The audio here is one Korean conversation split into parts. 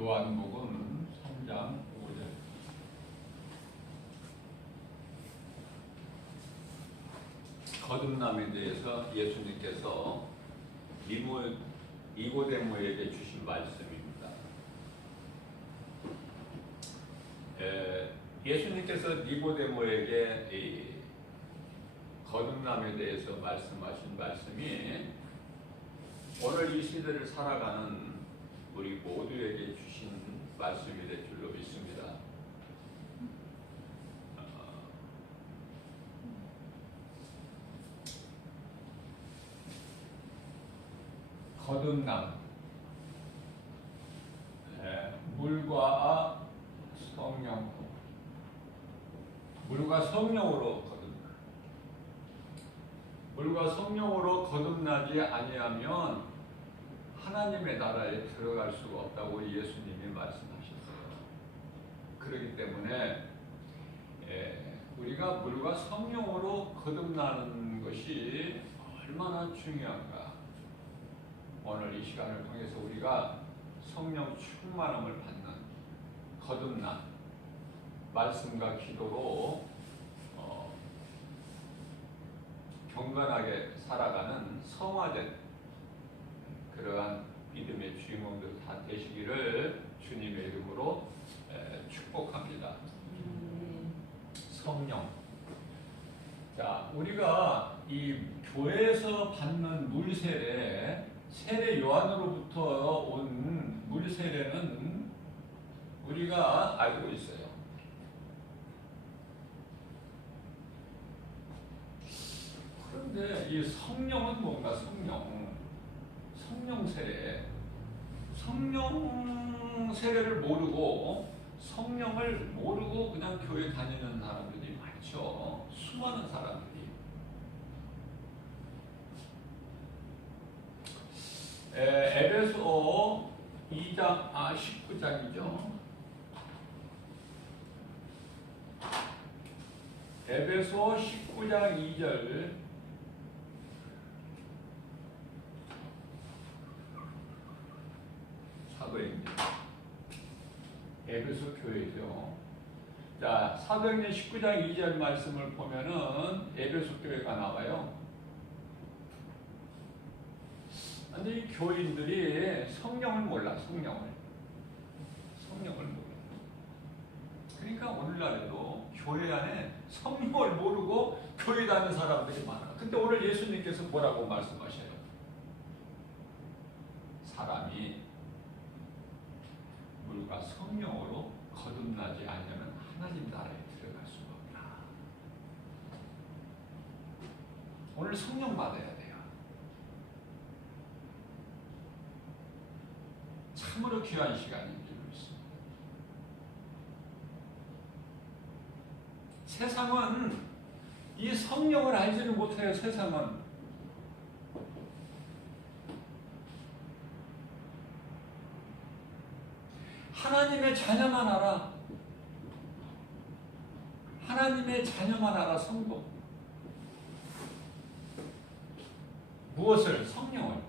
요한복음 3장 5절. 거듭남에 대해서 예수님께서 니고데모에게 주신 말씀입니다. 예수님께서 니고데모에게 이 거듭남에 대해서 말씀하신 말씀이 오늘 이 시대를 살아가는 우리 모두에게 주신 말씀이 될 줄로 믿습니다. 거듭남, 물과 성령, 물과 성령으로 거듭나. 물과 성령으로 거듭나지 아니하면 하나님의 나라에 들어갈 수가 없다고 예수님이 말씀하셨어요. 그렇기 때문에 우리가 물과 성령으로 거듭나는 것이 얼마나 중요한가. 오늘 이 시간을 통해서 우리가 성령 충만함을 받는 거듭남, 말씀과 기도로 경건하게 살아가는 성화된 그러한 믿음의 주인공들 다 되시기를 주님의 이름으로 축복합니다. 성령. 자, 우리가 이 교회에서 받는 세례 요한으로부터 온 물세례는 우리가 알고 있어요. 그런데 이 성령은 뭔가? 성령 세례. 성령 세례를 모르고 성령을 모르고 그냥 교회 다니는 사람들이 많죠. 수많은 사람들이. 에베소 19장이죠. 에베소 19장 2절. 사도행전. 에베소 교회죠. 자, 사도행전 19장 2절 말씀을 보면은 에베소 교회가 나와요. 근데 이 교인들이 성령을 몰라, 성령을 몰라. 그러니까 오늘날에도 교회 안에 성령을 모르고 교회 다니는 사람들이 많아. 근데 오늘 예수님께서 뭐라고 말씀하셔요? 사람이 물과 성령으로 거듭나지 않으면 하나님 나라에 들어갈 수가 없다. 오늘 성령 받아야 돼요. 참으로 귀한 시간인 줄 믿습니다. 세상은 이 성령을 알지를 못해요. 세상은. 하나님의 자녀만 알아. 하나님의 자녀만 알아. 성도. 무엇을? 성령을.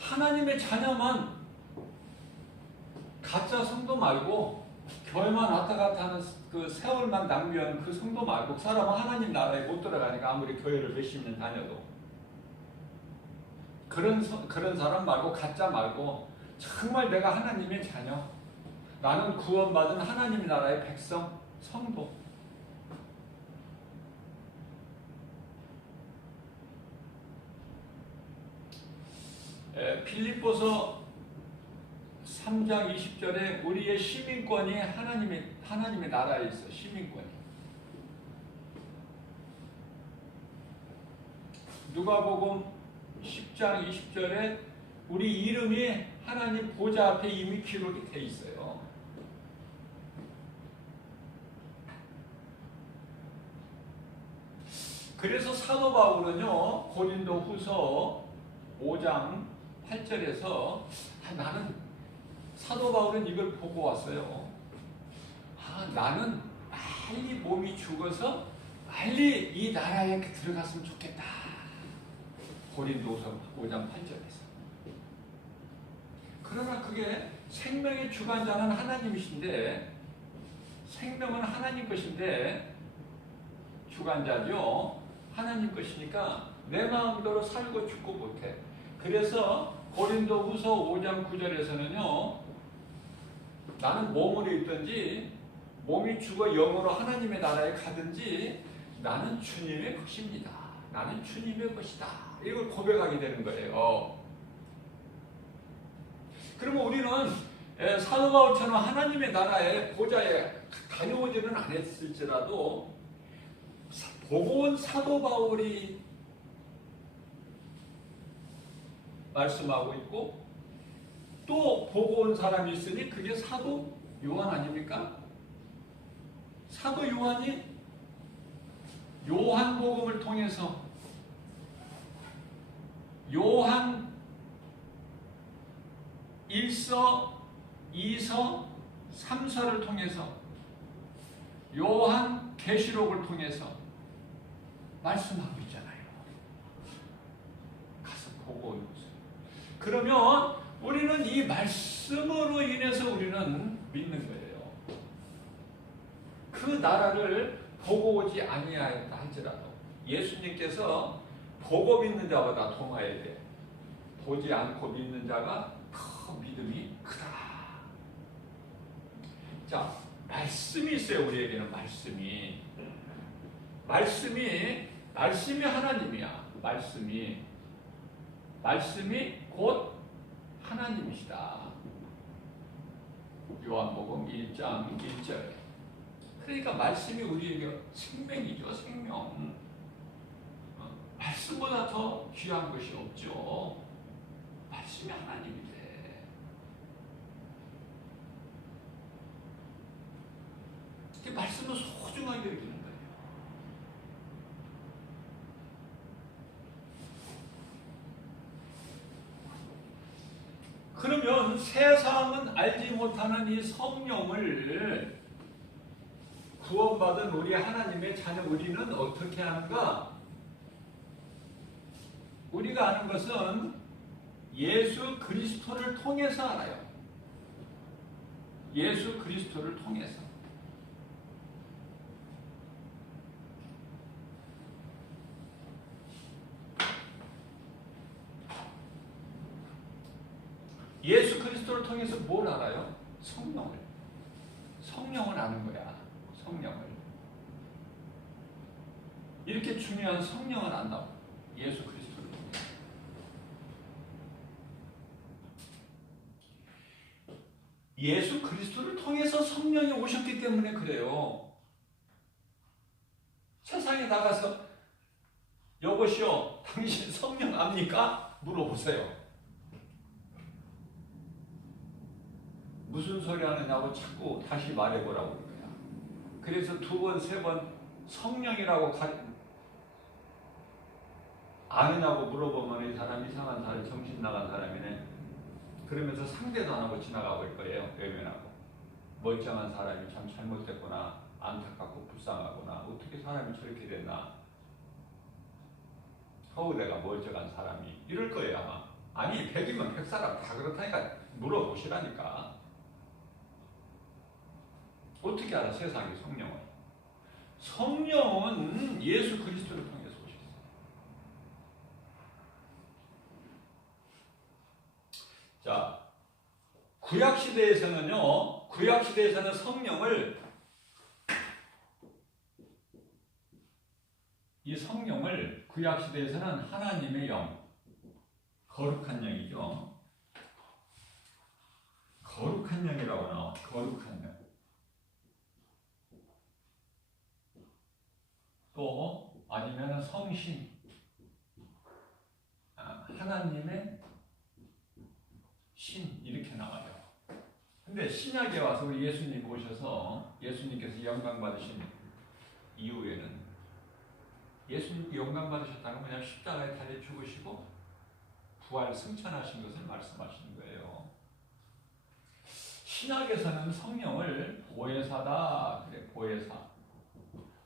하나님의 자녀만, 가짜 성도 말고 교회만 왔다 갔다 하는 그 세월만 낭비하는 그 성도 말고 그 사람은 하나님 나라에 못 들어가니까 아무리 교회를 몇십 년 다녀도 그런 사람 말고, 가짜 말고 정말 내가 하나님의 자녀, 나는 구원받은 하나님 나라의 백성, 성도. 빌립보서 3장 20절에 우리의 시민권이 하나님의 나라에 있어. 시민권이. 누가복음 10장 20절에 우리 이름이 하나님 보좌 앞에 이미 기록이 돼 있어요. 그래서 사도 바울은요, 고린도후서 5장 8절에서 나는, 사도 바울은 이걸 보고 왔어요. 나는 빨리 몸이 죽어서 빨리 이 나라에 들어갔으면 좋겠다. 고린도서 5장 8절에서. 그게 생명의 주관자는 하나님이신데, 생명은 하나님 것인데, 주관자죠. 하나님 것이니까 내 마음대로 살고 죽고 못해. 그래서 고린도후서 5장 9절에서는요, 나는 몸으로 있든지 몸이 죽어 영으로 하나님의 나라에 가든지 나는 주님의 것입니다. 나는 주님의 것이다. 이걸 고백하게 되는 거예요. 그러면 우리는 사도 바울처럼 하나님의 나라의 보좌에 다녀오지는 않았을지라도 보고 온 사도 바울이 말씀하고 있고 또 보고 온 사람이 있으니 그게 사도 요한 아닙니까? 사도 요한이 요한복음을 통해서 요한 1서, 2서, 3서를 통해서 요한 계시록을 통해서 말씀하고 있잖아요. 가서 보고 오는 것을. 그러면 우리는 이 말씀으로 인해서 우리는 믿는 거예요. 그 나라를 보고 오지 아니하였다 할지라도 예수님께서 보고 믿는 자보다 더 많아야 돼. 보지 않고 믿는 자가 더 믿음이 크다. 자, 말씀이 있어요. 우리에게는 말씀이 하나님이야. 말씀이 곧 하나님이시다. 요한복음 1장 1절. 그러니까 말씀이 우리에게 생명이죠. 생명. 말씀보다 더 귀한 것이 없죠. 말씀이 하나님인데. 그 말씀은 소중하게 여기는 거예요. 그러면 세상은 알지 못하는 이 성령을 구원받은 우리 하나님의 자녀 우리는 어떻게 하는가? 우리가 아는 것은 예수 그리스도를 통해서 알아요. 예수 그리스도를 통해서. 예수 그리스도를 통해서 뭘 알아요? 성령을. 성령을 아는 거야. 성령을. 이렇게 중요한 성령을 안다고. 예수 그리스도를 통해서. 예수 그리스도를 통해서 성령이 오셨기 때문에 그래요. 세상에 나가서 여보시오, 당신 성령 압니까? 물어보세요. 무슨 소리 하느냐고 자꾸 다시 말해보라고 그러는 거야. 그래서 2번, 3번 성령이라고 아느냐고 물어보면 이 사람 이상한 사람, 정신 나간 사람이네. 그러면서 상대도 안 하고 지나가 볼 거예요. 외면하고. 멀쩡한 사람이 참 잘못됐구나. 안타깝고 불쌍하구나. 어떻게 사람이 저렇게 됐나. 내가 멀쩡한 사람이. 이럴 거예요 아마. 아니 100이면 100사람 다 그렇다니까 물어보시라니까. 어떻게 알아 세상의 성령을? 성령은 예수 그리스도를 통해서 오셨어요. 자, 구약시대에서는요, 구약시대에서는 이 성령을 구약시대에서는 하나님의 영, 거룩한 영이죠. 거룩한 영이라고 나와. 거룩한 영. 또 아니면 성신, 하나님의 신 이렇게 나와요. 근데 신약에 와서 우리 예수님 오셔서 예수님께서 영광 받으신 이후에는 예수님께 영광 받으셨다는 건 그냥 십자가에 달려 죽으시고 부활 승천하신 것을 말씀하시는 거예요. 신약에서는 성령을 보혜사다 그래.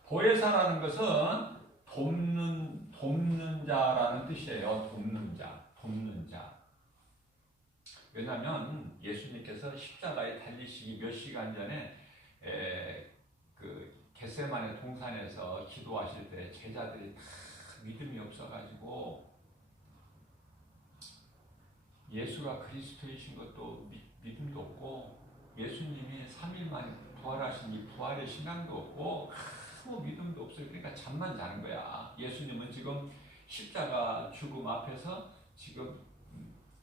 보혜사라는 것은 돕는 자라는 뜻이에요. 돕는 자. 왜냐하면 예수님께서 십자가에 달리시기 몇 시간 전에 그 겟세마네 동산에서 기도하실 때 제자들이 다 믿음이 없어가지고 예수가 그리스도이신 것도 믿음도 없고 예수님이 3일 만에 부활하신 이 부활의 신앙도 없고 아무 믿음도 없어요. 그러니까 잠만 자는 거야. 예수님은 지금 십자가 죽음 앞에서 지금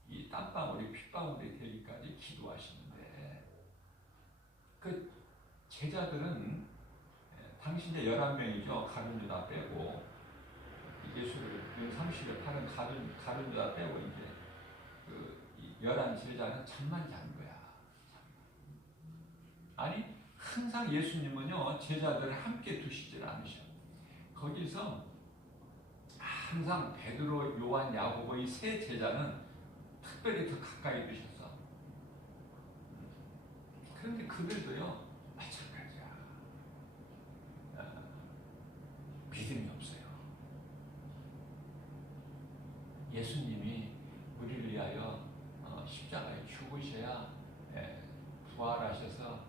이 땀방울이 핏방울이 되기까지 기도하시는데 그 제자들은 당시 이제 11명이죠. 가룟 유다 빼고 예수를 30여 팔은 가룟 유다 빼고 이제 그 11 제자는 잠만 자는 거야. 아니 항상 예수님은요 제자들을 함께 두시질 않으셔. 거기서 항상 베드로, 요한, 야고보 이 세 제자는 특별히 더 가까이 두셨어. 그런데 그들도요 마찬가지야. 믿음이 없어요. 예수님이 우리를 위하여 십자가에 죽으셔야 부활하셔서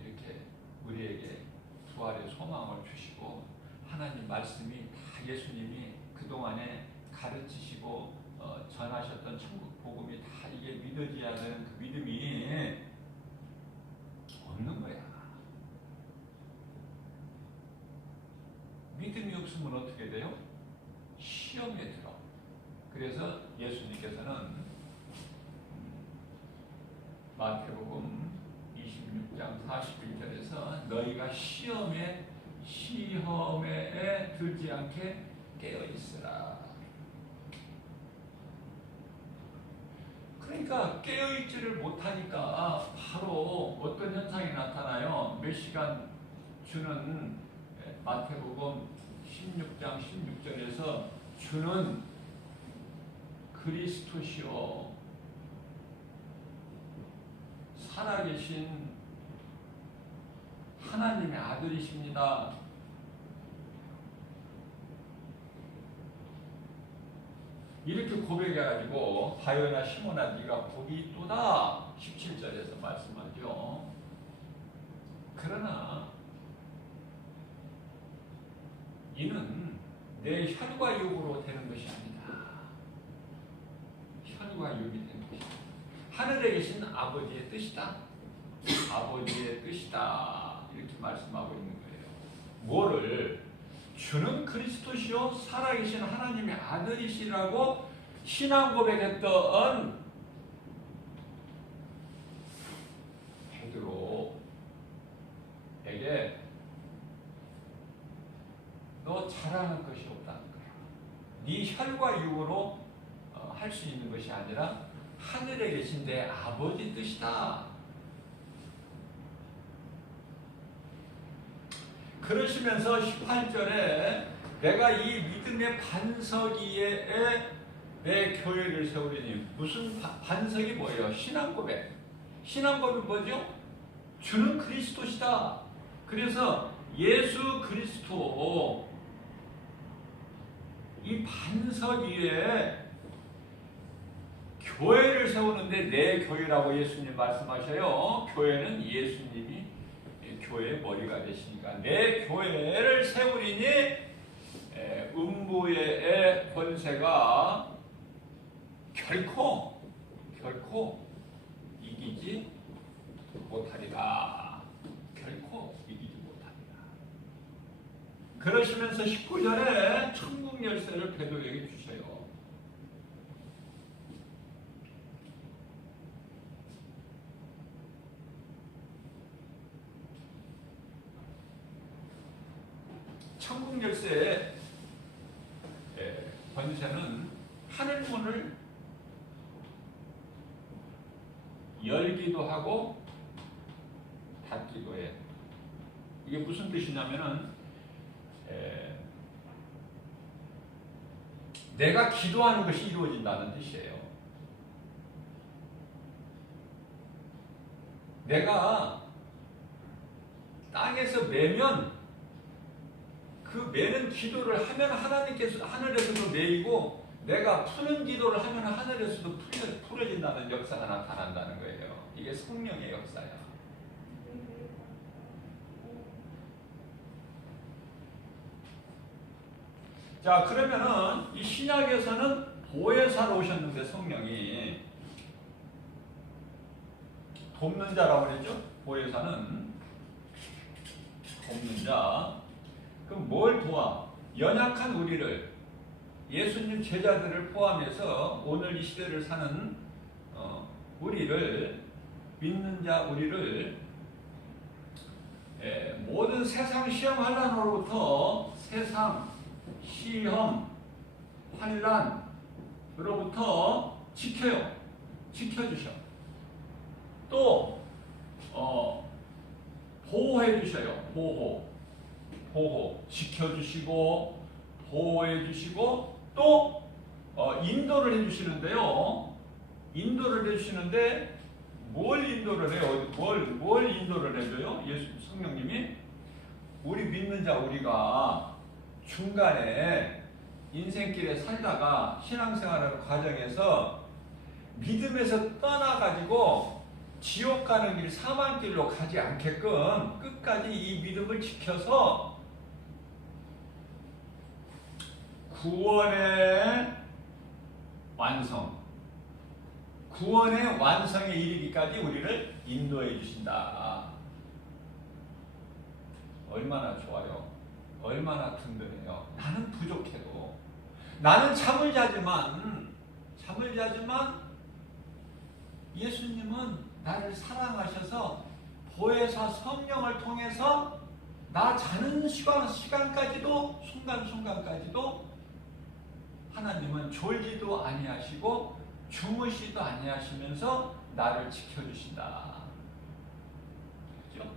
이렇게 우리에게 부활의 소망을 주시고 하나님 말씀이 다 예수님이 그동안에 가르치시고 전하셨던 천국 복음이 다 이게 믿어져야 되는 그 믿음이 없는 거야. 믿음이 없으면 어떻게 돼요? 시험에 들어. 그래서 예수님께서는 마태복음 26장 41절에서 너희가 시험에 들지 않게 깨어 있으라. 그러니까 깨어 있지를 못하니까 바로 어떤 현상이 나타나요. 몇 시간 주는 마태복음 16장 16절에서 주는 그리스도시요 살아계신 하나님의 아들이십니다. 이렇게 고백해가지고 바요나 시몬아 네가 복이 있도다 17절에서 말씀하죠. 그러나 이는 내 혈과 육으로 되는 것이 아니다. 혈과 육이 되는 것이다. 하늘에 계신 아버지의 뜻이다. 아버지의 뜻이다. 이렇게 말씀하고 있는 거예요. 뭐를? 주는 그리스도시요 살아계신 하나님의 아들이시라고 신앙 고백했던 베드로에게 너 자랑할 것이 없다는 거야. 네 혈과 육으로 할 수 있는 것이 아니라 하늘에 계신 내 아버지 뜻이다. 그러시면서 18절에 내가 이 믿음의 반석 위에 내 교회를 세우리니 무슨 반석이 뭐예요? 신앙 고백. 신앙 고백은 뭐죠? 주는 그리스도시다. 그래서 예수 그리스도 이 반석 위에 교회를 세우는데 내 교회라고 예수님 말씀하셔요. 교회는 예수님이 교회의 머리가 되시니까 내 교회를 세우리니 음부의 권세가 결코 이기지 못하리라. 결코 이기지 못하리라. 그러시면서 19절에 천국 열쇠를 베드로에게 주셔요. 천국 열쇠의 권세는 하늘문을 열기도 하고 닫기도 해. 이게 무슨 뜻이냐면은 내가 기도하는 것이 이루어진다는 뜻이에요. 내가 땅에서 매면 그 매는 기도를 하면 하나님께서 하늘에서도 매이고 내가 푸는 기도를 하면 하늘에서도 풀어진다는 역사가 나타난다는 거예요. 이게 성령의 역사야. 자, 그러면은 이 신약에서는 보혜사로 오셨는데 성령이 돕는 자라고 그랬죠? 보혜사는 돕는 자. 그럼 뭘 도와? 연약한 우리를, 예수님 제자들을 포함해서 오늘 이 시대를 사는 우리를, 믿는 자 우리를 모든 세상 시험 환난으로부터, 세상 시험 환난으로부터 지켜요. 지켜주셔. 또 보호해 주셔요. 보호. 지켜주시고 보호해 주시고 또 인도를 해 주시는데요. 인도를 해 주시는데 뭘 인도를 해요? 뭘 인도를 해줘요? 예수 성령님이 우리 믿는 자 우리가 중간에 인생길에 살다가 신앙생활하는 과정에서 믿음에서 떠나가지고 지옥 가는 길, 사망길로 가지 않게끔 끝까지 이 믿음을 지켜서 구원의 완성에 이르기까지 우리를 인도해 주신다. 얼마나 좋아요. 얼마나 든든해요. 나는 부족해도, 나는 잠을 자지만 예수님은 나를 사랑하셔서 보혜사 성령을 통해서 나 자는 시간까지도, 순간순간까지도 하나님은 졸지도 아니하시고 주무시도 아니하시면서 나를 지켜주신다. 그렇죠?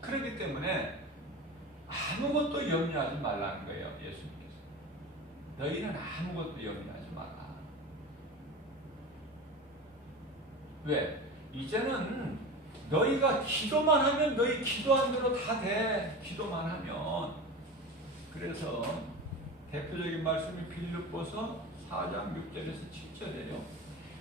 그렇기 때문에 아무것도 염려하지 말라는 거예요. 예수님께서. 너희는 아무것도 염려하지 마라. 왜? 이제는 너희가 기도만 하면 너희 기도한 대로 다 돼. 기도만 하면. 그래서 대표적인 말씀이 빌립보서 4장 6절에서 7절이에요.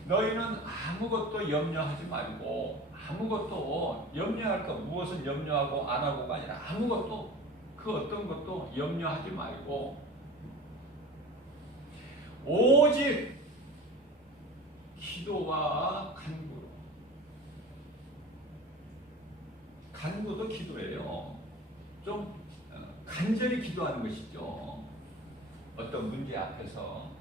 너희는 아무것도 염려하지 말고, 아무것도 염려할 것, 무엇은 염려하고 안 하고가 아니라 아무것도, 그 어떤 것도 염려하지 말고 오직 기도와 간구도 기도예요. 좀 간절히 기도하는 것이죠. 어떤 문제 앞에서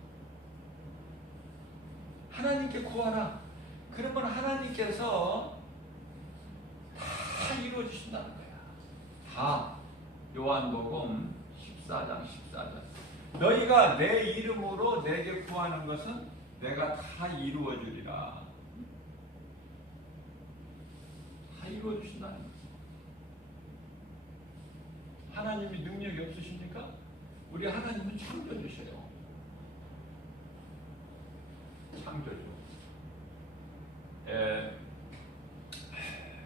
하나님께 구하라. 그러면 하나님께서 다 이루어주신다는 거야. 다. 요한복음 14장 14절. 너희가 내 이름으로 내게 구하는 것은 내가 다 이루어주리라. 다 이루어주신다는 거야. 하나님이 능력이 없으십니까? 우리 하나님은 창조주셔요. 창조주.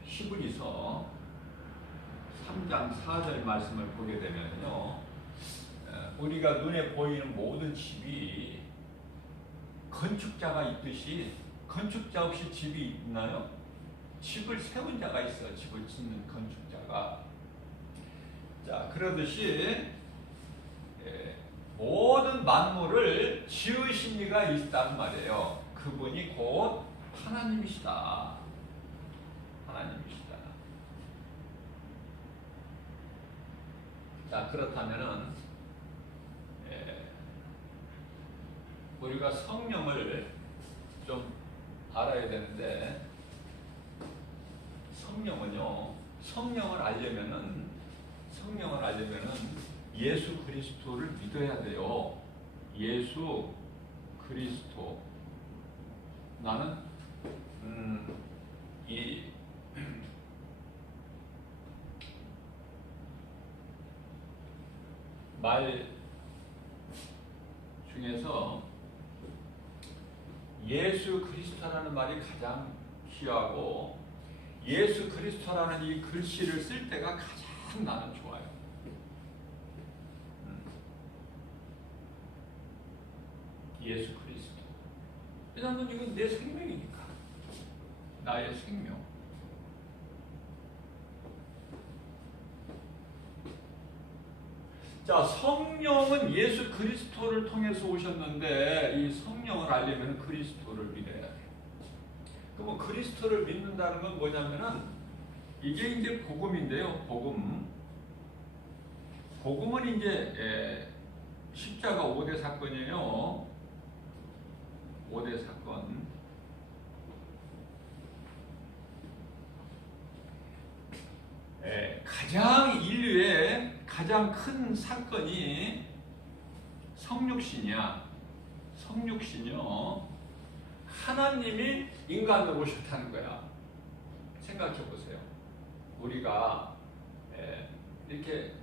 히브리서 3장 4절 말씀을 보게 되면요, 우리가 눈에 보이는 모든 집이 건축자가 있듯이, 건축자 없이 집이 있나요? 집을 세운 자가 있어요. 집을 짓는 건축자가. 자, 그러듯이 모든 만물을 지으신 이가 있단 말이에요. 그분이 곧 하나님이시다. 하나님이시다. 자, 그렇다면은 우리가 성령을 좀 알아야 되는데, 성령을 알려면은 예수 그리스도를 믿어야 돼요. 예수 그리스도. 나는 이 말 중에서 예수 그리스도라는 말이 가장 귀하고, 예수 그리스도라는 이 글씨를 쓸 때가 가장 나는 좋아요. 예수 그리스도. 왜냐하면 이건 내 생명이니까. 나의 생명. 자, 성령은 예수 그리스도를 통해서 오셨는데 이 성령을 알려면 그리스도를 믿어야 돼. 그럼 그리스도를 믿는다는 건 뭐냐면은 이게 이제 복음인데요. 복음은 이제 십자가 5대 사건이에요. 5대 사건. 가장 인류의 가장 큰 사건이 성육신이야. 성육신이요. 하나님이 인간으로 오셨다는 거야. 생각해 보세요. 우리가 이렇게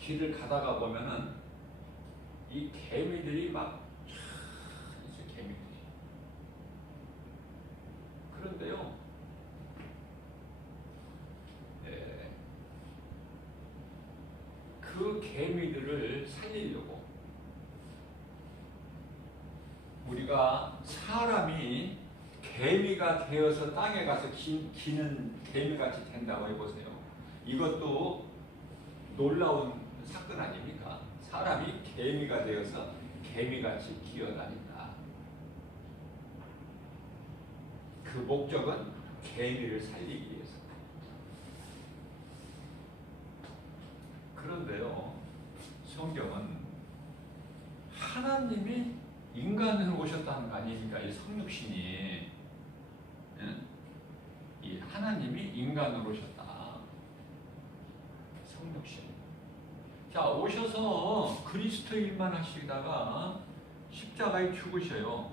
길을 가다가 보면은 이 개미들이 막 이제 개미들이. 그런데요. 그 개미들을 살리려고 우리가 사람이 개미가 되어서 땅에 가서 기는 개미같이 된다고 해보세요. 이것도 놀라운 사건 아닙니까? 사람이 개미가 되어서 개미같이 기어다닌다. 그 목적은 개미를 살리기 위해서. 그런데요, 성경은 하나님이 인간으로 오셨다는 거 아닙니까? 이 성육신이. 이 하나님이 인간으로 오셨다. 성육신. 자, 오셔서 그리스도 일만 하시다가 십자가에 죽으셔요.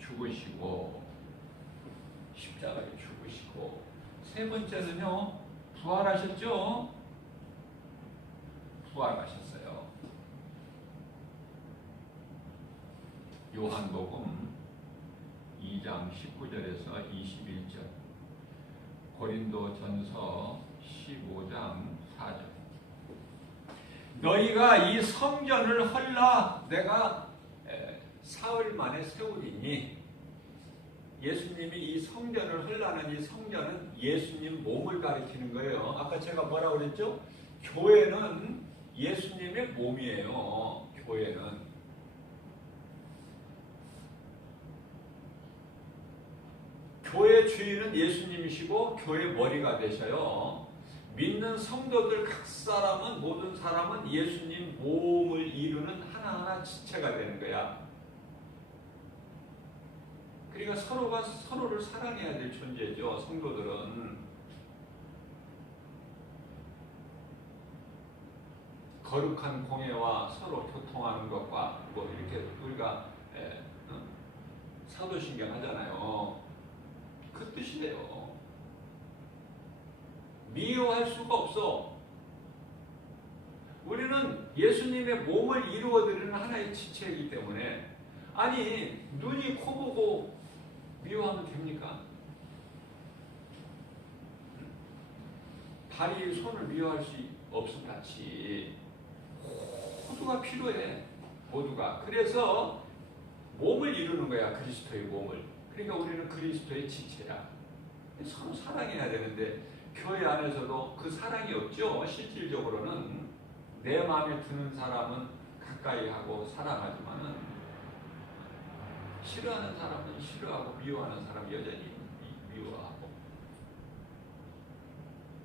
죽으시고, 십자가에 죽으시고, 세 번째는요, 부활하셨죠? 부활하셨어요. 요한복음 2장 19절에서 21절, 고린도전서 15장 4절. 너희가 이 성전을 헐라 내가 사흘 만에 세우리니. 예수님이 이 성전을 헐라는 이 성전은 예수님 몸을 가리키는 거예요. 아까 제가 뭐라고 그랬죠? 교회는 예수님의 몸이에요. 교회는. 교회 주인은 예수님이시고 교회 머리가 되셔요. 믿는 성도들 각 사람은, 모든 사람은 예수님 몸을 이루는 하나하나 지체가 되는 거야. 그러니까 서로가 서로를 사랑해야 될 존재죠. 성도들은. 거룩한 공예와 서로 교통하는 것과 뭐 이렇게 우리가 사도신경 하잖아요. 그 뜻이래요. 미워할 수가 없어. 우리는 예수님의 몸을 이루어드리는 하나의 지체이기 때문에. 아니, 눈이 코 보고 미워하면 됩니까? 발이 손을 미워할 수 없음 같이 모두가 필요해. 모두가. 그래서 몸을 이루는 거야. 그리스도의 몸을. 그러니까 우리는 그리스도의 지체야. 서로 사랑해야 되는데 교회 안에서도 그 사랑이 없죠. 실질적으로는 내 마음에 드는 사람은 가까이 하고 사랑하지만은 싫어하는 사람은 싫어하고 미워하는 사람은 여전히 미워하고.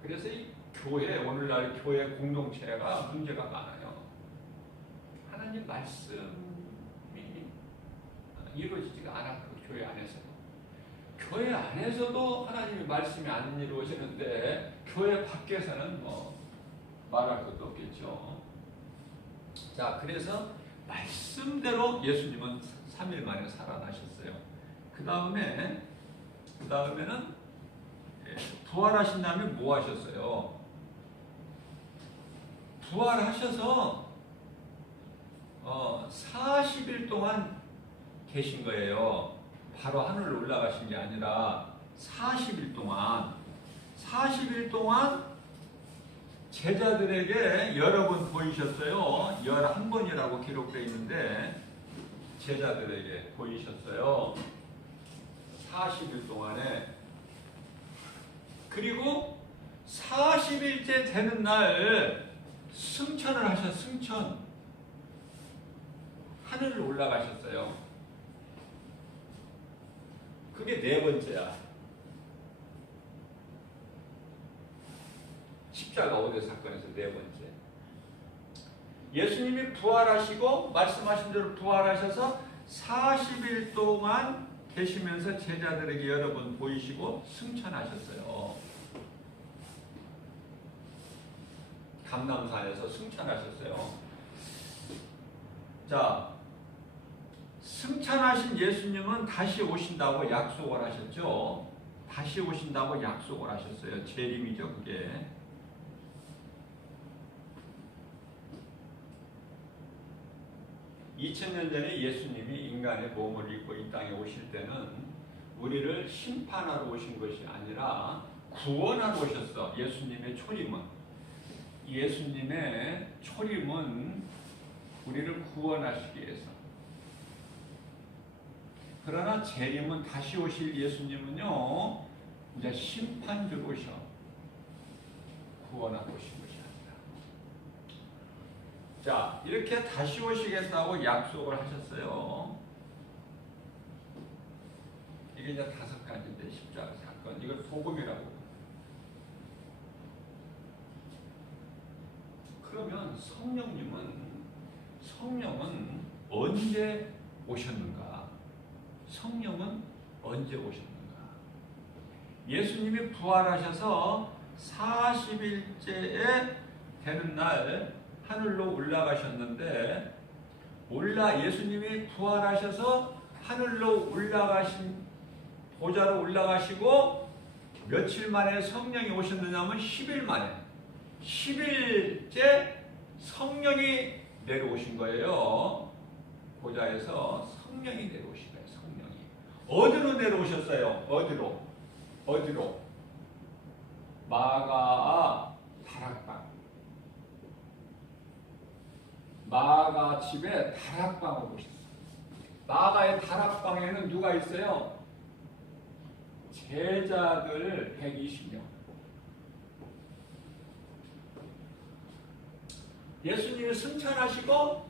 그래서 이 교회, 오늘날 교회 공동체가 문제가 많아요. 하나님 말씀이 이루어지지가 않았고, 교회 안에서도. 교회 안에서도 하나님의 말씀이 안 이루어지는데 교회 밖에서는 뭐 말할 것도 없겠죠. 자, 그래서 말씀대로 예수님은 3일 만에 살아나셨어요. 그 다음에는 부활하신 다음에 뭐 하셨어요? 부활하셔서 40일 동안 계신 거예요. 바로 하늘로 올라가신 게 아니라 40일 동안 제자들에게 여러 번 보이셨어요. 11번이라고 기록되어 있는데 제자들에게 보이셨어요. 40일 동안에. 그리고 40일째 되는 날 승천을 승천. 하늘로 올라가셨어요. 그게 네 번째야. 십자가 오대 사건에서 네 번째. 예수님이 부활하시고 말씀하신 대로 부활하셔서 40일 동안 계시면서 제자들에게 여러 번 보이시고 승천하셨어요. 감람산에서 승천하셨어요. 자, 승천하신 예수님은 다시 오신다고 약속을 하셨죠. 다시 오신다고 약속을 하셨어요. 재림이죠, 그게. 2000년 전에 예수님이 인간의 몸을 입고 이 땅에 오실 때는 우리를 심판하러 오신 것이 아니라 구원하러 오셨어. 예수님의 초림은. 예수님의 초림은 우리를 구원하시기 위해서. 그러나 재림은 다시 오실 예수님은요, 이제 심판주로 오셔. 구원하러 오신 것이 아니라. 자, 이렇게 다시 오시겠다고 약속을 하셨어요. 이게 이제 5가지인데, 십자가 사건. 이걸 복음이라고. 그러면 성령은 언제 오셨는가? 성령은 언제 오셨는가? 예수님이 부활하셔서 40일째에 되는 날 하늘로 올라가셨는데, 예수님이 부활하셔서 하늘로 보좌로 올라가시고 며칠 만에 성령이 오셨느냐면 10일 만에. 10일째 성령이 내려오신 거예요. 보좌에서 성령이 내려오신 거예요. 성령이. 어디로 내려오셨어요? 어디로? 마가 다락방. 마가 집에 다락방으로 오셨어요. 마가의 다락방에는 누가 있어요? 제자들 120명. 예수님이 승천하시고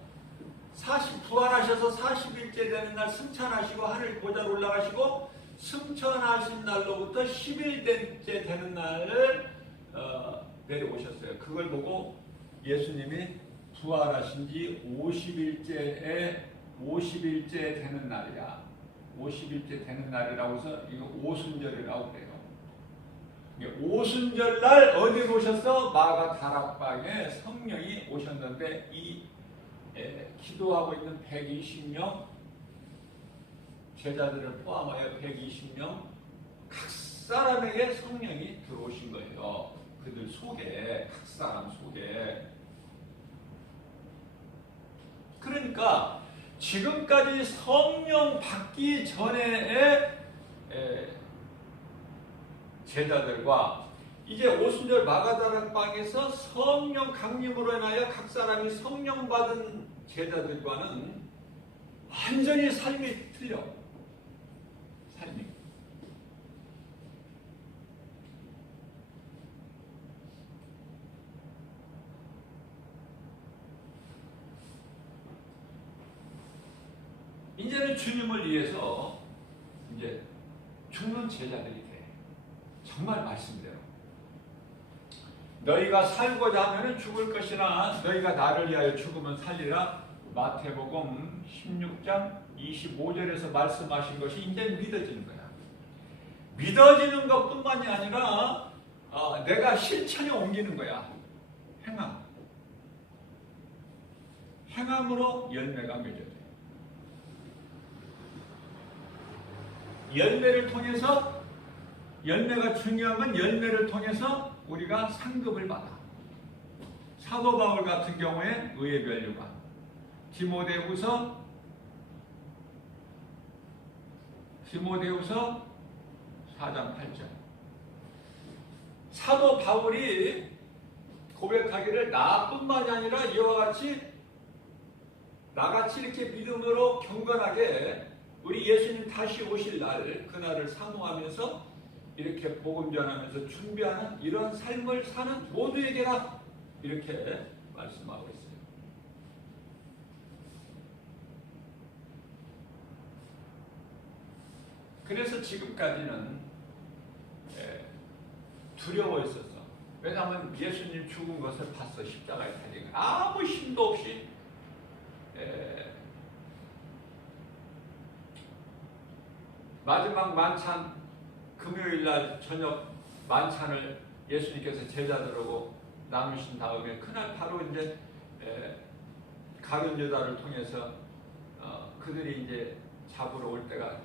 부활하셔서 40일째 되는 날 승천하시고 하늘 보좌로 올라가시고 승천하신 날로부터 10일째 되는 날을 내려오셨어요. 그걸 보고 예수님이 부활하신 지 50일째 되는 날이야. 50일째 되는 날이라고 해서 이거 오순절이라고 그래요. 오순절 날 어디로 오셨어? 마가 다락방에 성령이 오셨는데 기도하고 있는 120명 제자들을 포함하여 120명 각 사람에게 성령이 들어오신 거예요. 그들 속에, 각 사람 속에. 그러니까 지금까지 성령 받기 전에 제자들과 이제 오순절 마가다락방에서 성령 강림으로 인하여 각 사람이 성령 받은 제자들과는 완전히 삶이 틀려. 삶이. 이제는 주님을 위해서 이제 죽는 제자들이 돼. 정말 말씀대로. 너희가 살고자 하면 죽을 것이나 너희가 나를 위하여 죽으면 살리라. 마태복음 16장 25절에서 말씀하신 것이 이제 믿어지는 거야. 믿어지는 것뿐만이 아니라 내가 실천에 옮기는 거야. 행함으로 열매가 맺어져요. 열매를 통해서 열매가 중요한 건 열매를 통해서 우리가 상급을 받아. 사도 바울 같은 경우에 의의 면류관, 디모데후서 4장 8절. 사도 바울이 고백하기를 나뿐만이 아니라 이와 같이 나같이 이렇게 믿음으로 경건하게 우리 예수님 다시 오실 날 그날을 사모하면서 이렇게 복음 전하면서 준비하는 이런 삶을 사는 모두에게라 이렇게 말씀하고 있어요. 그래서 지금까지는 두려워했었어. 왜냐하면 예수님 죽은 것을 봤어. 십자가에 달린 거. 아무 힘도 없이 마지막 만찬 금요일 날 저녁 만찬을 예수님께서 제자들하고 나누신 다음에 그날 바로 이제 가룟 유다를 통해서 그들이 이제 잡으러 올 때가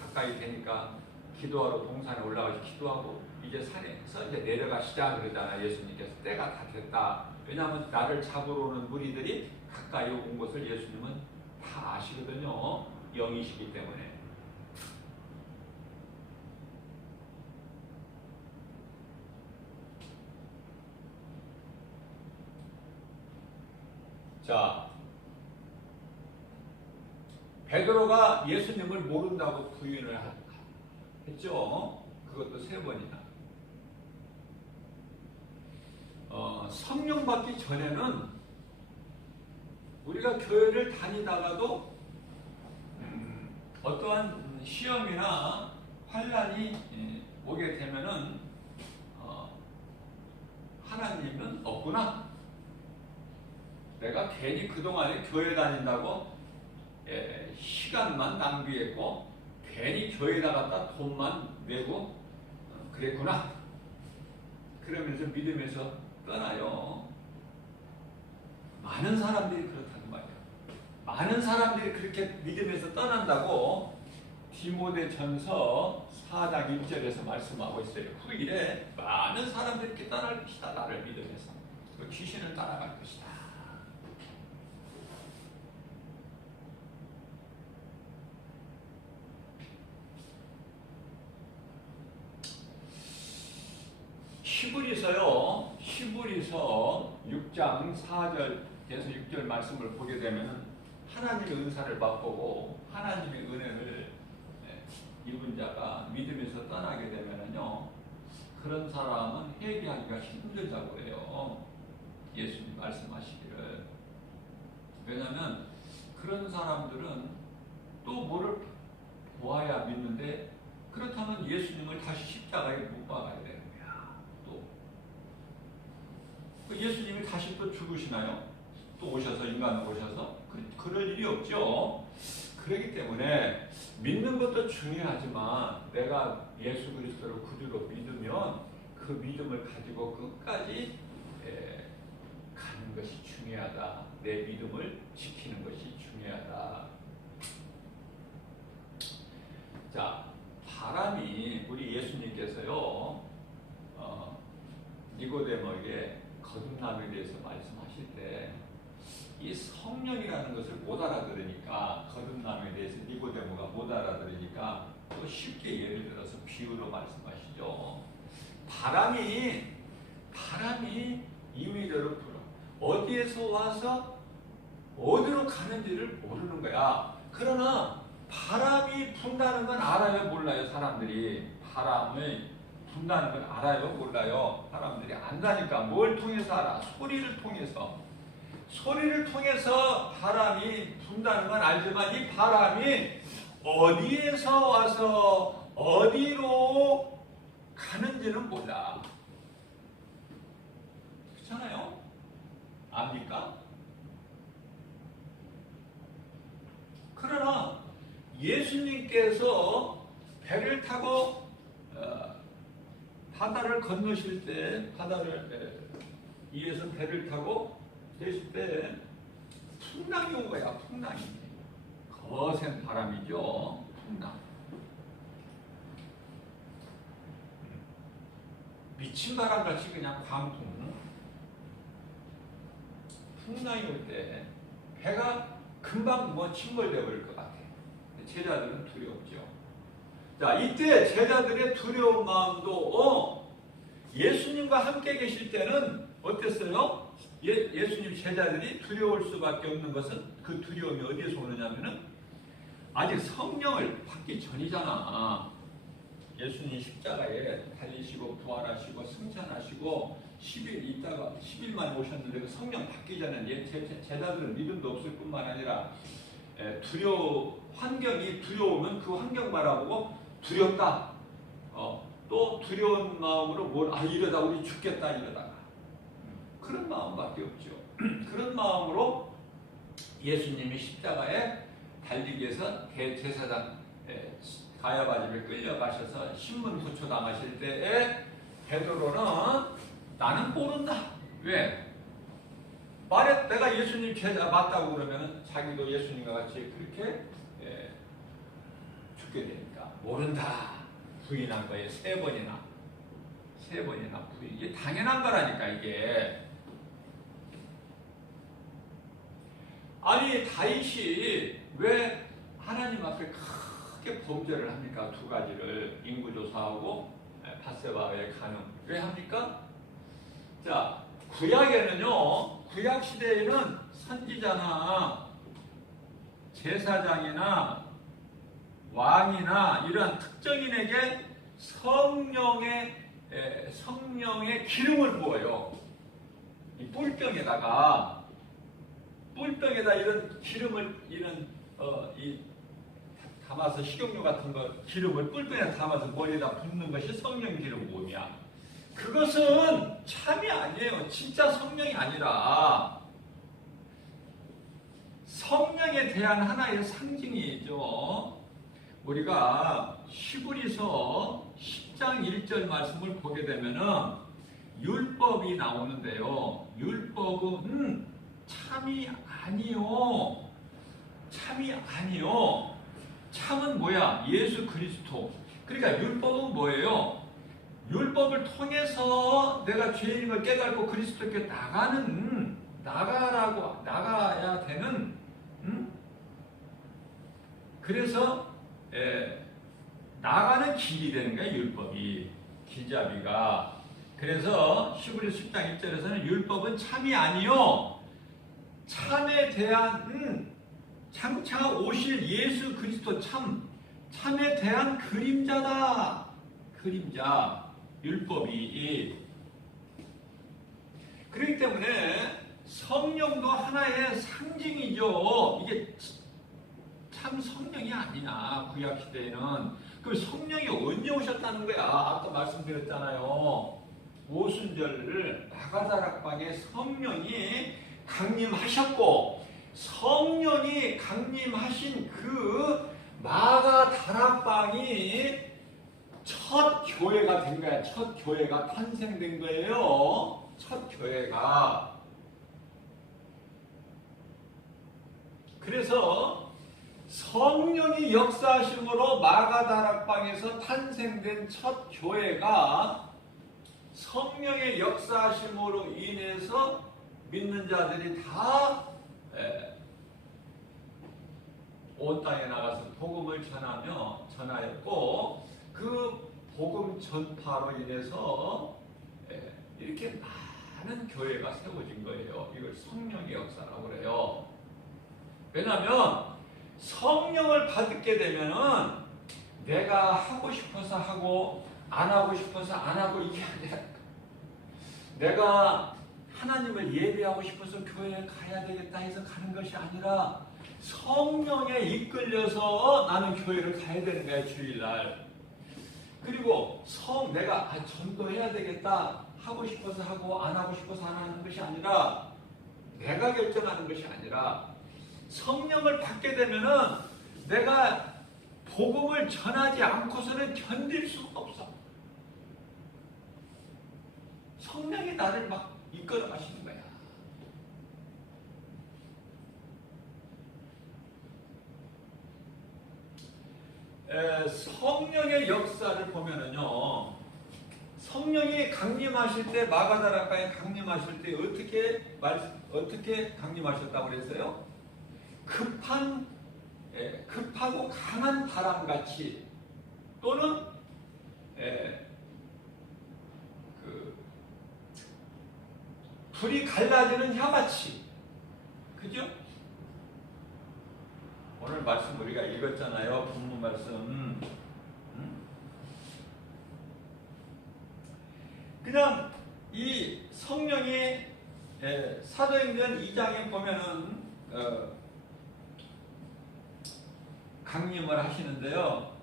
가까이 되니까 기도하러 동산에 올라가서 기도하고 이제 산에서 이제 내려가시자 그러잖아. 예수님께서 때가 다 됐다. 왜냐하면 나를 잡으러 오는 무리들이 가까이 온 것을 예수님은 다 아시거든요. 영이시기 때문에. 자, 베드로가 예수님을 모른다고 부인을 했죠. 그것도 3번이나. 성령 받기 전에는 우리가 교회를 다니다가도 어떠한 시험이나 환란이 오게 되면은 하나님은 없구나. 내가 괜히 그동안에 교회 다닌다고 시간만 낭비했고 괜히 교회에다 갖다 돈만 내고 그랬구나. 그러면서 믿음에서 떠나요. 많은 사람들이 그렇다는 말이에요. 많은 사람들이 그렇게 믿음에서 떠난다고 디모데전서 4장 1절에서 말씀하고 있어요. 후일에 많은 사람들이 이렇게 떠날 것이다. 나를 믿음에서. 귀신을 따라갈 것이다. 히브리서 6장 4절에서 6절 말씀을 보게 되면 하나님의 은사를 맛보고 하나님의 은혜를 입은 자가 믿음에서 떠나게 되면요 그런 사람은 회개하기가 힘들다고 해요. 예수님 말씀하시기를. 왜냐하면 그런 사람들은 또 뭐를 보아야 믿는데 그렇다면 예수님을 다시 십자가에 못 박아야 되는 거야. 또 예수님이 다시 또 죽으시나요? 또 오셔서 인간으로 오셔서 그럴 일이 없죠. 그렇기 때문에 믿는 것도 중요하지만 내가 예수 그리스도를 구주로 믿으면 그 믿음을 가지고 끝까지 가는 것이 중요하다. 내 믿음을 지키는 것이 중요하다. 자, 바람이 우리 예수님께서요 니고데모에게 거듭남에 대해서 말씀하실 때 이 성령이라는 것을 못 알아들으니까 거듭남에 대해서 니고데모가 못 알아들으니까 또 쉽게 예를 들어서 비유로 말씀하시죠. 바람이 이위대로 불어. 어디에서 와서 어디로 가는지를 모르는 거야. 그러나 바람이 분다는 건 알아요, 몰라요? 사람들이 바람을 분다는 건 알아요, 몰라요? 사람들이 안다니까. 뭘 통해서 알아? 소리를 통해서. 소리를 통해서 바람이 분다는 건 알지만 이 바람이 어디에서 와서 어디로 가는지는 몰라. 그렇잖아요? 압니까? 그러나 예수님께서 배를 타고 바다를 건너실 때 바다를 위에서 배를 타고 계실 때 풍랑이 온 거야. 풍랑이 거센 바람이죠. 풍랑. 미친 바람같이 그냥 광풍. 풍랑이 올 때 배가 금방 침몰되어 버릴 것 같아. 제자들은 두렵죠. 자, 이때 제자들의 두려운 마음도 예수님과 함께 계실 때는 어땠어요? 예수님 제자들이 두려울 수밖에 없는 것은 그 두려움이 어디에서 오느냐면은 아직 성령을 받기 전이잖아. 예수님 십자가에 달리시고 부활하시고 승천하시고 10일 있다가 10일만 오셨는데 그 성령 받기 전에 제자들은 믿음도 없을 뿐만 아니라 환경이 두려우면 그 환경 바라보고 두렵다. 또 두려운 마음으로 이러다 우리 죽겠다 이러다가 그런 마음밖에 없죠. 그런 마음으로 예수님이 십자가에 달리기 위해서 대제사장 가야바 집에 끌려가셔서 신문후초 당하실 때에 베드로는 나는 모른다. 왜? 말해 내가 예수님 제자 맞다고 그러면 자기도 예수님과 같이 그렇게 죽게 되니까 모른다. 부인한 거예요. 세 번이나 부인. 이게 당연한 거라니까 이게. 아니 다윗이 왜 하나님 앞에 크게 범죄를 합니까? 두 가지를 인구조사하고 밧세바의 간음. 왜 합니까? 자, 구약에는요. 구약 시대에는 선지자나 제사장이나 왕이나 이러한 특정인에게 성령의 기름을 부어요. 이 뿔병에다 이런 기름을 담아서 식용유 같은 거 기름을 뿔병에 담아서 머리에다 붓는 것이 성령 기름 부음이야. 그것은 참이 아니에요. 진짜 성령이 아니라 성령에 대한 하나의 상징이죠. 우리가 히브리서 10장 1절 말씀을 보게 되면은 율법이 나오는데요. 율법은 참이 아니요. 참은 뭐야? 예수 그리스도. 그러니까 율법은 뭐예요? 율법을 통해서 내가 죄인인 걸 깨닫고 그리스도께 나가야 되는, 그래서 나가는 길이 되는 거야, 율법이. 길잡이가. 그래서 히브리 10장 1절에서는 율법은 참이 아니요. 참에 대한, 장차 오실 예수 그리스도 참에 대한 그림자다. 그림자. 율법이. 그렇기 때문에 성령도 하나의 상징이죠. 이게 참 성령이 아니냐, 구약시대에는. 그럼 성령이 언제 오셨다는 거야? 아까 말씀드렸잖아요. 오순절을 마가다락방에 성령이 강림하셨고, 성령이 강림하신 그 마가다락방이 첫 교회가 된 거야. 첫 교회가 탄생된 거예요. 첫 교회가. 그래서 성령이 역사하심으로 마가다락방에서 탄생된 첫 교회가 성령의 역사하심으로 인해서 믿는 자들이 다 온 땅에 나가서 복음을 전하였고, 그 복음 전파로 인해서 이렇게 많은 교회가 세워진 거예요. 이걸 성령의 역사라고 그래요. 왜냐하면 성령을 받게 되면은 내가 하고 싶어서 하고 안 하고 싶어서 안 하고 이게 아니라, 내가 하나님을 예배하고 싶어서 교회에 가야 되겠다 해서 가는 것이 아니라 성령에 이끌려서 나는 교회를 가야 되는 거야, 주일날. 그리고 내가 전도해야 되겠다 하고 싶어서 하고 안 하고 싶어서 안 하는 것이 아니라, 내가 결정하는 것이 아니라 성령을 받게 되면은 내가 복음을 전하지 않고서는 견딜 수가 없어. 성령이 나를 막 이끌어 가시는 거야. 성령의 역사를 보면은요, 성령이 강림하실 때, 마가다락방에 강림하실 때 어떻게 강림하셨다고 그랬어요? 급하고 강한 바람같이, 또는 불이 갈라지는 혀같이. 그죠? 오늘 말씀 우리가 읽었잖아요. 본문 말씀. 그냥 이 성령이 사도행전 2장에 보면은 강림을 하시는데요.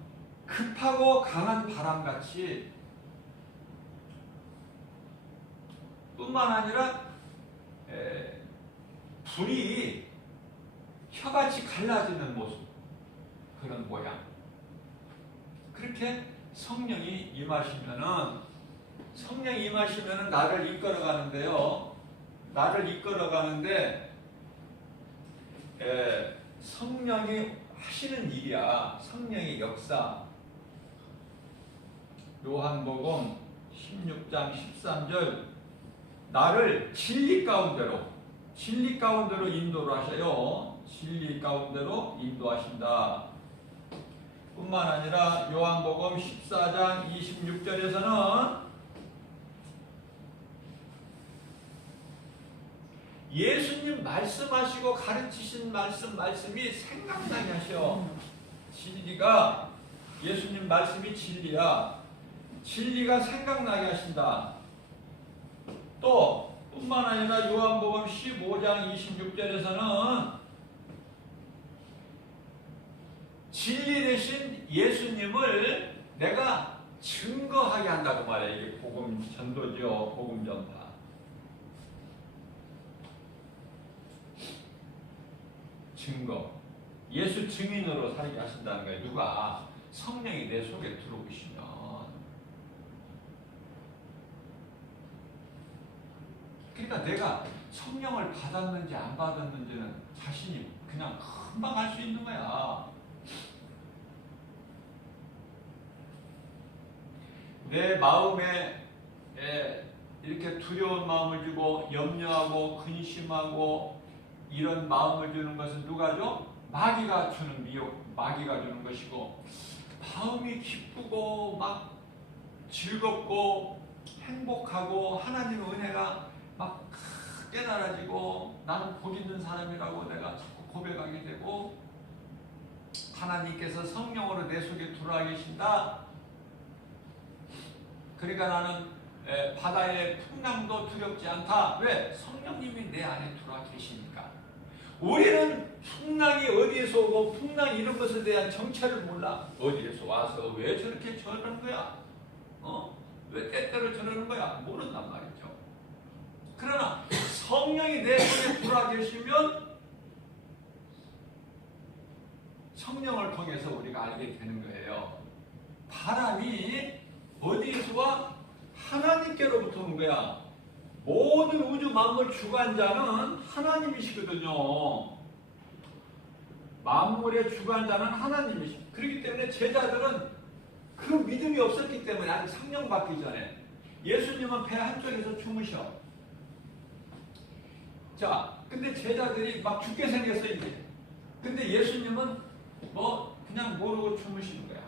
급하고 강한 바람같이 뿐만 아니라 불이 혀같이 갈라지는 모습, 그런 모양. 그렇게 성령이 임하시면은 나를 이끌어가는데요. 나를 이끌어가는데 성령이 하시는 일이야. 성령의 역사. 요한복음 16장 13절 나를 진리 가운데로 인도를 하셔요. 진리 가운데로 인도하신다. 뿐만 아니라 요한복음 14장 26절에서는 예수님 말씀하시고 가르치신 말씀이 생각나게 하셔. 진리가, 예수님 말씀이 진리야. 진리가 생각나게 하신다. 또 뿐만 아니라 요한복음 15장 26절에서는 진리 되신 예수님을 내가 증거하게 한다고 말해요. 이게 복음 전도죠. 복음 전파. 증거. 예수 증인으로 살게 하신다는 거예요. 누가? 성령이 내 속에 들어오시면. 그러니까 내가 성령을 받았는지 안 받았는지는 자신이 그냥 금방 알 수 있는 거야. 내 마음에 이렇게 두려운 마음을 주고 염려하고 근심하고 이런 마음을 주는 것은 누가 줘? 마귀가 주는 미혹, 마귀가 주는 것이고, 마음이 기쁘고 막 즐겁고 행복하고 하나님의 은혜가 막 깨달아지고 나는 복 있는 사람이라고 내가 자꾸 고백하게 되고, 하나님께서 성령으로 내 속에 들어와 계신다. 그러니까 나는 바다의 풍랑도 두렵지 않다. 왜? 성령님이 내 안에 들어와 계시니까. 우리는 풍랑이 어디에서 오고 풍랑 이런 것에 대한 정체를 몰라. 어디에서 와서 왜 저렇게 저러는 거야? 왜 때때로 저러는 거야? 모른단 말이죠. 그러나 성령이 내 속에 들어와 계시면 성령을 통해서 우리가 알게 되는 거예요. 바람이 어디에서 와? 하나님께로부터 오는 거야. 모든 우주 만물 주관자는 하나님이시거든요. 만물의 주관자는 하나님이시. 그렇기 때문에 제자들은 그 믿음이 없었기 때문에 아직 성령 받기 전에 예수님은 배 한쪽에서 주무셔. 자, 근데 제자들이 막 죽게 생겼어 이제. 근데 예수님은 그냥 모르고 주무시는 거야.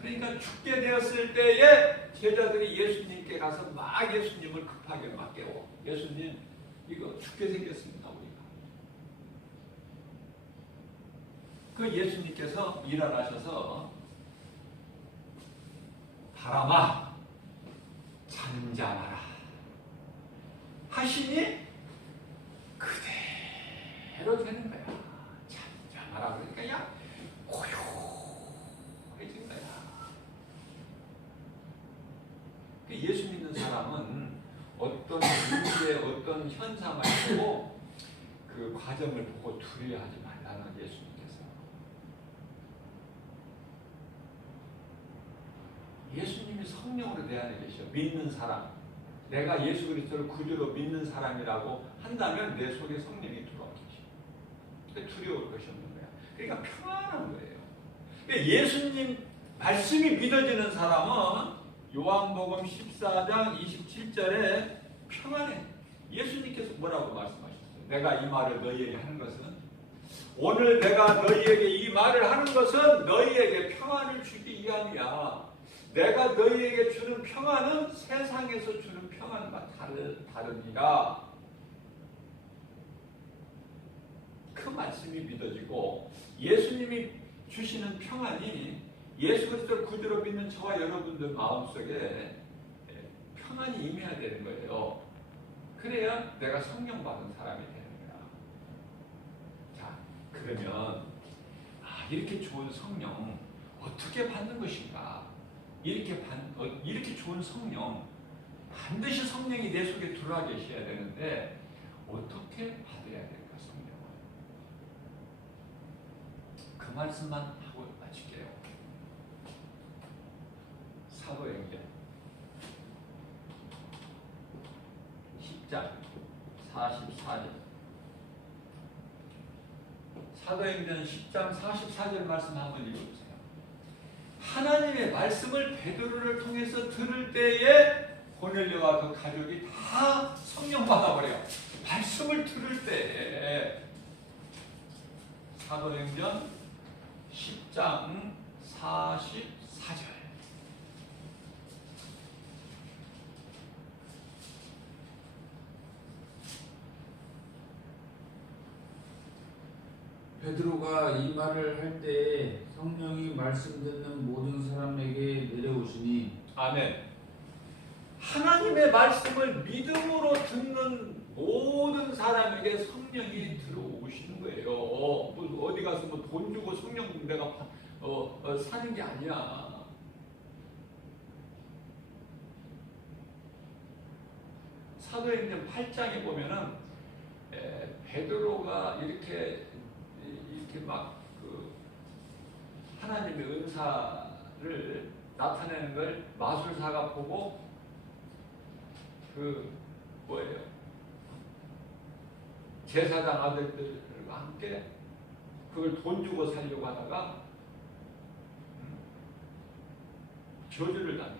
그러니까 죽게 되었을 때에 제자들이 예수님께 가서 막 예수님을 급하게 막 깨워. 예수님, 이거 죽게 생겼습니다, 우리가. 그 예수님께서 일어나셔서 바람아, 잠잠하라 하시니 그대로 되는 거야. 잠잠하라 그러니까 야 고요해진 거야. 예수 믿는 사람은 어떤 문제, 어떤 현상을 보고 그 과정을 보고 두려워하지 말라는 예수님께서. 예수님이 성령으로 내 안에 계셔. 믿는 사람. 내가 예수 그리스도를 구주로 믿는 사람이라고 한다면 내 속에 성령이 들어와 계셔. 두려울 것이 없는 거야. 그러니까 평안한 거예요. 그러니까 예수님 말씀이 믿어지는 사람은 요한복음 14장 27절에 평안해. 예수님께서 뭐라고 말씀하셨어요? 내가 이 말을 너희에게 하는 것은, 오늘 내가 너희에게 이 말을 하는 것은 너희에게 평안을 주기 위함이야. 내가 너희에게 주는 평안은 세상에서 주는 평안과 다르니라. 그 말씀이 믿어지고 예수님이 주시는 평안이 예수 그리스도를 그대로 믿는 저와 여러분들 마음속에 평안이 임해야 되는 거예요. 그래야 내가 성령 받은 사람이 되는 거야. 자, 그러면 이렇게 좋은 성령 어떻게 받는 것인가? 이렇게 좋은 성령 반드시 성령이 내 속에 들어와 계셔야 되는데 어떻게 받아야 될까? 성령을 그 말씀만 하고 마칠게요. 사도행전 10장 44절. 사도행전 10장 44절 말씀 한번 읽어보세요. 하나님의 말씀을 베드로를 통해서 들을 때에 고넬료와 그 가족이 다 성령 받아버려요. 말씀을 들을 때에. 사도행전 10장 44절. 베드로가 이 말을 할 때에 성령이 말씀 듣는 모든 사람에게 내려오시니. 아멘. 하나님의 말씀을 믿음으로 듣는 모든 사람에게 성령이 들어오시는 거예요. 어디 가서 돈 주고 성령 내가 사는 게 아니야. 사도행전 8장에 보면은 베드로가 이렇게 막 하나님의 은사를 나타내는 걸 마술사가 보고 제사장 아들들과 함께 그걸 돈 주고 살려고 하다가 저주를 당해.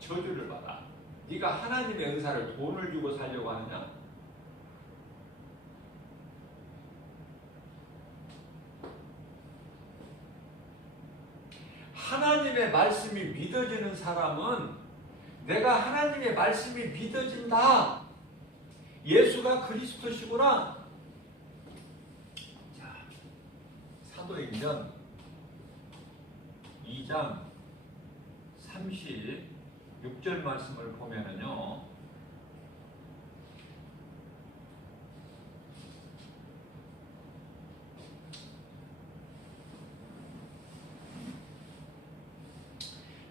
저주를 받아. 네가 하나님의 은사를 돈을 주고 살려고 하느냐? 하나님의 말씀이 믿어지는 사람은 내가 하나님의 말씀이 믿어진다. 예수가 그리스도시구나. 자, 사도행전 2장 36절 말씀을 보면은요.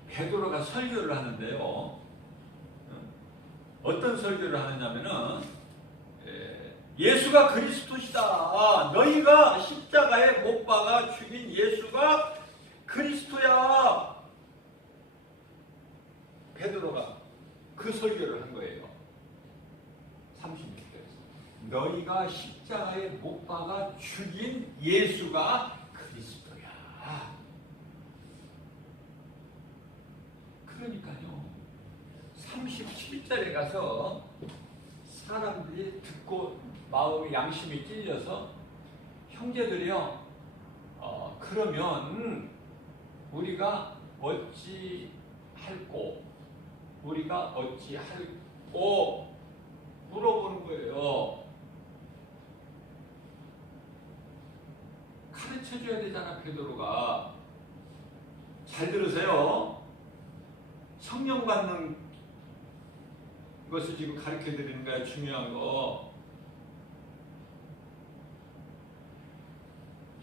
베드로가 설교를 하는데요. 어떤 설교를 하느냐면은 예수가 그리스도시다. 너희가 십자가에 못 박아 죽인 예수가 그리스도야. 베드로가 그 설교를 한 거예요. 36절에서 너희가 십자가에 못 박아 죽인 예수가 그리스도야. 그러니까요. 37절에 가서 사람들이 듣고 마음의 양심이 찔려서 형제들이요, 그러면 우리가 어찌할꼬? 우리가 어찌할꼬? 물어보는 거예요. 가르쳐줘야 되잖아, 베드로가. 잘 들으세요. 성령 받는 것을 지금 가르쳐 드리는 거야. 중요한 거.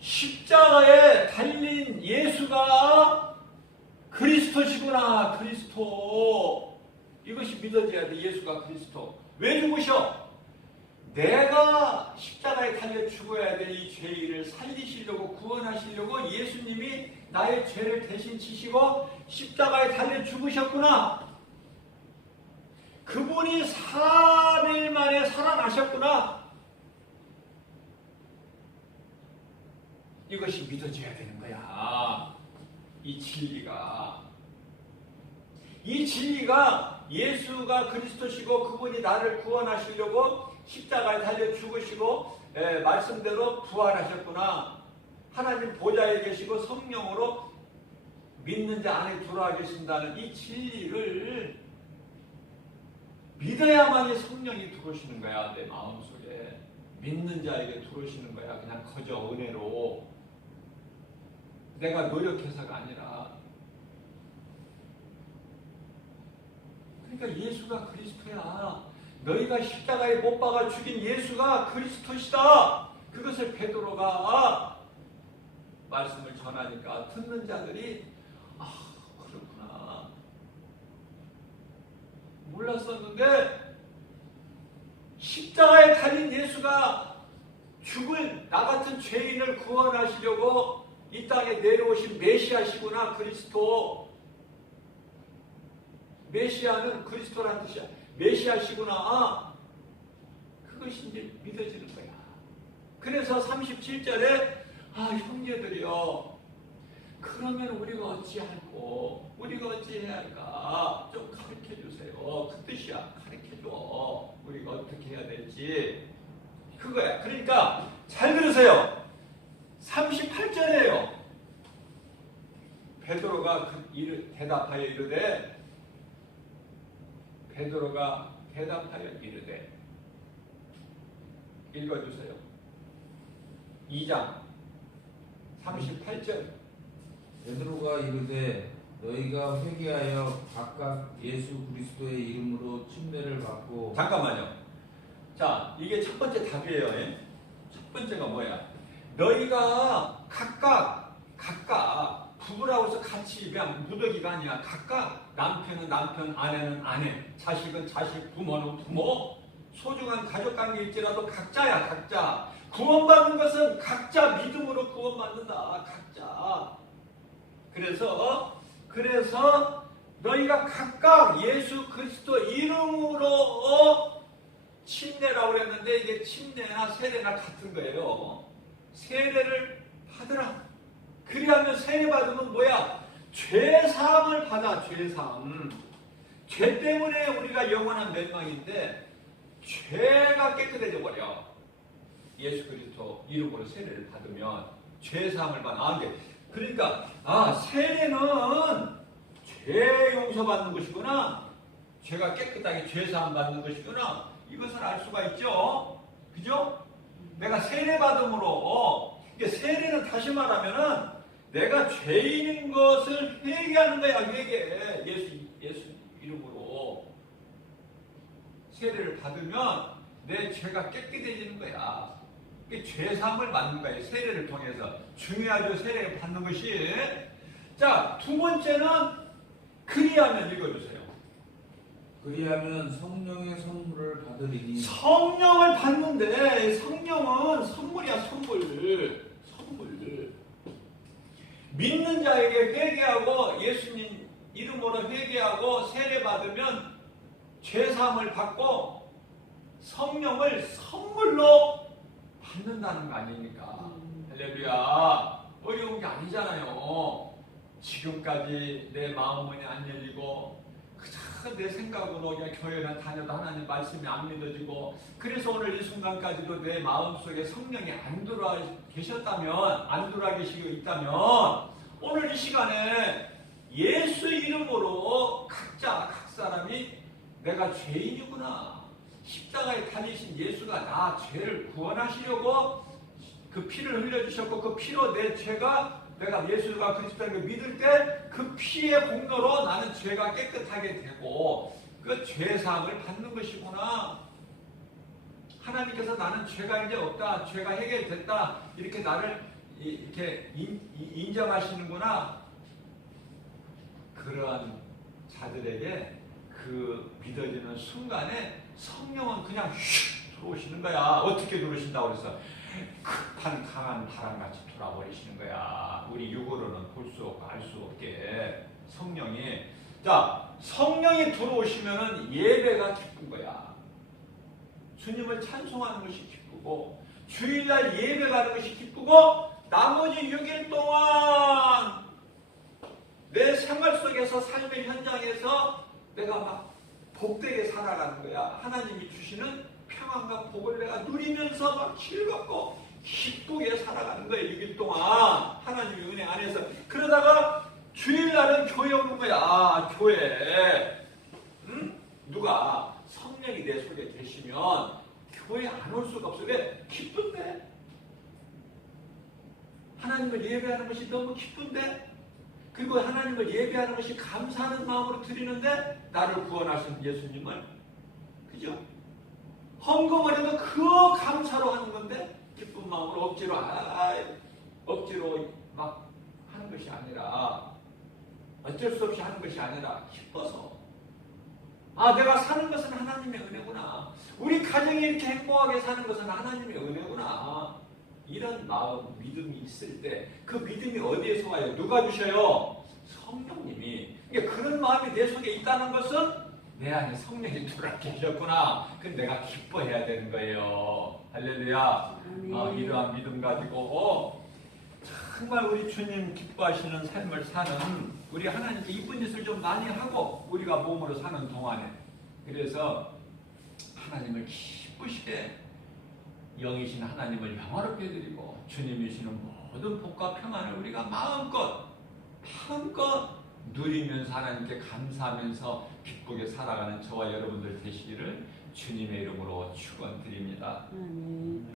십자가에 달린 예수가 그리스도시구나. 그리스도. 이것이 믿어져야 돼. 예수가 그리스도. 왜 죽으셔? 내가 십자가에 달려 죽어야 될 이 죄를 살리시려고, 구원하시려고 예수님이 나의 죄를 대신 지시고 십자가에 달려 죽으셨구나. 그분이 3일 만에 살아나셨구나. 이것이 믿어져야 되는 거야. 이 진리가. 이 진리가 예수가 그리스도시고 그분이 나를 구원하시려고 십자가에 달려 죽으시고 말씀대로 부활하셨구나. 하나님 보좌에 계시고 성령으로 믿는 자 안에 들어와 계신다는 이 진리를 믿어야만이 성령이 들어오시는 거야. 내 마음속에. 믿는 자에게 들어오시는 거야. 그냥 거저 은혜로. 내가 노력해서가 아니라. 그러니까 예수가 그리스도야. 너희가 십자가에 못 박아 죽인 예수가 그리스도시다. 그것을 베드로가 말씀을 전하니까 듣는 자들이 그렇구나. 몰랐었는데 십자가에 달린 예수가 죽은 나 같은 죄인을 구원하시려고 이 땅에 내려오신 메시아시구나. 그리스도. 메시아는 그리스도라는 뜻이야. 메시아시구나. 그것이 이제 믿어지는 거야. 그래서 37절에 형제들이여, 그러면 우리가 어찌할꼬? 우리가 어찌해야 할까? 좀 가르쳐 주세요. 그 뜻이야. 가르쳐 줘. 우리가 어떻게 해야 될지. 그거야. 그러니까 잘 들으세요. 38절이에요. 베드로가 대답하여 이르되, 베드로가 대답하여 이르되, 읽어주세요. 2장 38절. 베드로가 이르되 너희가 회개하여 각각 예수 그리스도의 이름으로 침례를 받고. 잠깐만요. 자, 이게 첫 번째 답이에요. 첫 번째가 뭐야? 너희가 각각 부부라고 해서 같이 그냥 무더기가 아니야. 각각 남편은 남편, 아내는 아내, 자식은 자식, 부모는 부모, 소중한 가족관계일지라도 각자야. 각자. 구원받는 것은 각자 믿음으로 구원받는다. 각자. 그래서 너희가 각각 예수 그리스도 이름으로 침례라고 그랬는데, 이게 침례나 세례나 같은 거예요. 세례를 받으라. 그리하면 세례 받으면 뭐야? 죄사함을 받아. 죄사함. 죄 때문에 우리가 영원한 멸망인데 죄가 깨끗해져 버려. 예수 그리스도 이름으로 세례를 받으면 죄사함을 받아. 그러니까 세례는 죄 용서받는 것이구나. 죄가 깨끗하게 죄사함 받는 것이구나. 이것을 알 수가 있죠. 그죠? 내가 세례 받음으로 세례는 다시 말하면은 내가 죄인인 것을 회개하는 거야. 회개. 예수 이름으로 세례를 받으면 내 죄가 깨끗해지는 거야. 죄사함을 받는 거예요. 세례를 통해서. 중요하죠. 세례를 받는 것이. 자, 두 번째는 그리하면 읽어주세요. 그리하면 성령의 선물을 받으리니. 성령을 받는데 성령은 선물이야. 선물. 믿는 자에게 회개하고 예수님 이름으로 회개하고 세례 받으면 죄사함을 받고 성령을 선물로 받는다는 거 아닙니까? 할렐루야. 어려운 게 아니잖아요. 지금까지 내 마음은 안 열리고 그저 내 생각으로 그냥 교회나 다녀도 하나님 말씀이 안 믿어지고, 그래서 오늘 이 순간까지도 내 마음속에 성령이 안 들어와 계셨다면, 안 들어와 계시고 있다면, 오늘 이 시간에 예수 이름으로 각 사람이 내가 죄인이구나, 십자가에 달리신 예수가 나 죄를 구원하시려고 그 피를 흘려주셨고, 그 피로 내 죄가, 내가 예수가 그리스도를 믿을 때 그 피의 공로로 나는 죄가 깨끗하게 되고 그 죄사함을 받는 것이구나. 하나님께서 나는 죄가 이제 없다, 죄가 해결됐다, 이렇게 나를 이렇게 인정하시는구나. 그러한 자들에게 그 믿어지는 순간에 성령은 그냥 슉 들어오시는 거야. 어떻게 들어오신다고 그래서 급한 강한 바람같이 돌아버리시는 거야. 우리 육으로는 볼 수 없고 알 수 없게 성령이. 자, 성령이 들어오시면은 예배가 기쁜 거야. 주님을 찬송하는 것이 기쁘고, 주일날 예배 가는 것이 기쁘고, 나머지 6일 동안 내 생활 속에서, 삶의 현장에서 내가 막 복되게 살아가는 거야. 하나님이 주시는 평안과 복을 내가 누리면서 막 즐겁고 기쁘게 살아가는 거예요. 6일 동안 하나님의 은혜 안에서. 그러다가 주일날은 교회 오는 거야. 교회. 누가 성령이 내 속에 계시면 교회 안 올 수가 없어. 왜? 기쁜데? 하나님을 예배하는 것이 너무 기쁜데? 그리고 하나님을 예배하는 것이 감사하는 마음으로 드리는데 나를 구원하신 예수님을, 그죠? 헌금을 해도 그 감사로 하는 건데 기쁜 마음으로 억지로 막 하는 것이 아니라, 어쩔 수 없이 하는 것이 아니라 기뻐서, 내가 사는 것은 하나님의 은혜구나, 우리 가정이 이렇게 행복하게 사는 것은 하나님의 은혜구나, 이런 마음, 믿음이 있을 때 그 믿음이 어디에서 와요? 누가 주셔요? 성령님이. 그러니까 그런 마음이 내 속에 있다는 것은 내 안에 성령이 들어와 계셨구나. 그럼 내가 기뻐해야 되는 거예요. 할렐루야. 이러한 믿음 가지고 정말 우리 주님 기뻐하시는 삶을 사는, 우리 하나님께 이쁜 짓을 좀 많이 하고 우리가 몸으로 사는 동안에, 그래서 하나님을 기쁘시게, 영이신 하나님을 영화롭게 드리고 주님이 주시는 모든 복과 평안을 우리가 마음껏 누리면서 하나님께 감사하면서 기쁘게 살아가는 저와 여러분들 되시기를 주님의 이름으로 축원드립니다.